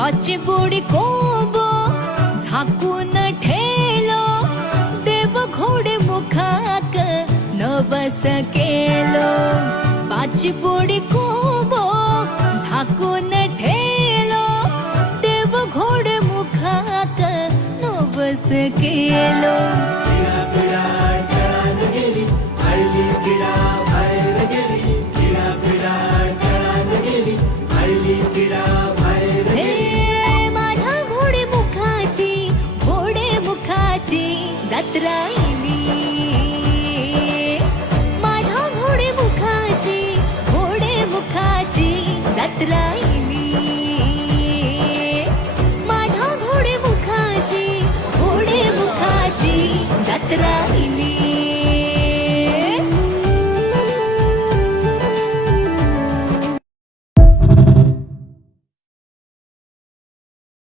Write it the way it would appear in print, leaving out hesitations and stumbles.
पाची बुडी कोंबो झाकून ठेलो, देव घोडे मुखाक नवस केलो. पाची बुडी कोंबो